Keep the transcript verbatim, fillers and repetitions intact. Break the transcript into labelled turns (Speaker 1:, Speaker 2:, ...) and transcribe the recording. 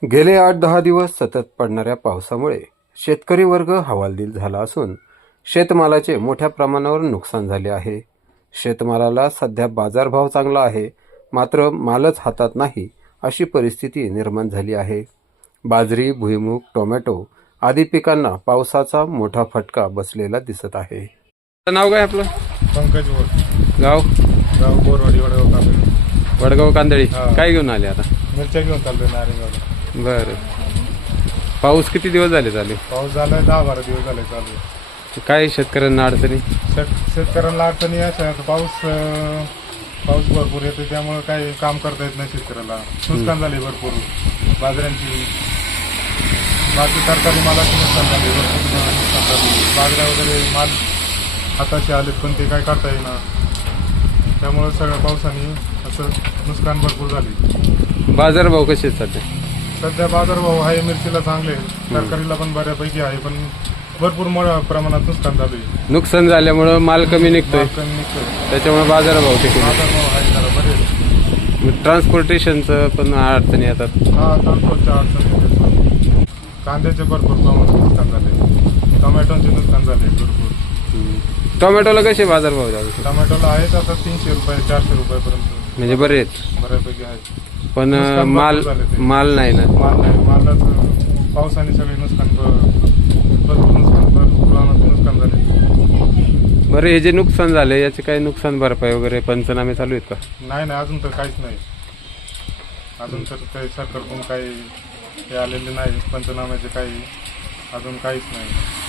Speaker 1: गेले आठ दहा दिवस सतत पडणाऱ्या पावसामुळे शेतकरी वर्ग हवालदिल झाला असून शेतमालाचे मोठ्या प्रमाणावर नुकसान झाले आहे. शेतमालाला सध्या बाजारभाव चांगला आहे, मात्र मालच हातात नाही अशी परिस्थिती निर्माण झाली आहे. बाजरी, भुईमूग, टोमॅटो आदी पिकांना पावसाचा मोठा फटका बसलेला दिसत आहे. नाव काय आपलं?
Speaker 2: पंकज वोट,
Speaker 1: गाव
Speaker 2: गाव बोरवाडी, वडगाव कांदळी.
Speaker 1: वडगाव कांदळी.
Speaker 2: हा.
Speaker 1: काय घेऊन आले आता?
Speaker 2: मिरच्या घेऊन चाललोय नारेगावला.
Speaker 1: बरं. पाऊस किती दिवस झाले चालू?
Speaker 2: पाऊस झालाय दहा बारा दिवस झाले चालू.
Speaker 1: काय शेतकऱ्यांना अडचणी?
Speaker 2: शेत शेतकऱ्यांना अडचणी अशा आहेत, पाऊस अं, पाऊस भरपूर येतो त्यामुळे काही काम करता येत नाही शेतकऱ्याला. नुकसान झाले भरपूर बाजऱ्यांची, बाकी तरकारी मालाची नुकसान झाले भरपूर नुकसान झाले. बाजऱ्या वगैरे माल हाताशी आलेत पण ते काय करता येईना, त्यामुळे सगळ्या पावसाने असं नुकसान भरपूर झाले.
Speaker 1: बाजारभाव कसे आहेत सध्या?
Speaker 2: सध्या बाजारभाव आहे मिरचीला चांगले, तरकारीला पण बऱ्यापैकी आहे, पण भरपूर मोठ्या प्रमाणात नुकसान झाले.
Speaker 1: नुकसान झाल्यामुळं माल कमी निघतोय,
Speaker 2: माल कमी निघतोय,
Speaker 1: त्याच्यामुळे बाजारभाव टिकून.
Speaker 2: बाजारभाव आहे जरा बरे.
Speaker 1: ट्रान्सपोर्टेशनचं पण अडचणी येतात.
Speaker 2: हा, ट्रान्सपोर्टच्या अडचणी. कांद्याचे भरपूर प्रमाणात नुकसान झाले, टोमॅटोचे नुकसान झाले भरपूर.
Speaker 1: टोमॅटोला कसे बाजारभाव झाले?
Speaker 2: टोमॅटोला आहेत आता तीनशे रुपये चारशे रुपयापर्यंत,
Speaker 1: म्हणजे बरे आहेत,
Speaker 2: बऱ्यापैकी आहेत.
Speaker 1: पण
Speaker 2: नुकसान
Speaker 1: माल
Speaker 2: भरपूर झाले ते.
Speaker 1: माल नाही ना.
Speaker 2: माल नाही, मालच पावसाने सगळे नुकसान भ- भरपूर नुकसान भरपूर प्रमाणात नुकसान झाले.
Speaker 1: बरं, हे जे नुकसान झाले याचे काही नुकसान भरपाई वगैरे पंचनामे चालू आहेत का?
Speaker 2: नाही नाही, अजून तर काहीच नाही. अजून तर काही सरकारकडून काही हे आलेले नाही पंचनाम्याचे, काही अजून काहीच नाही.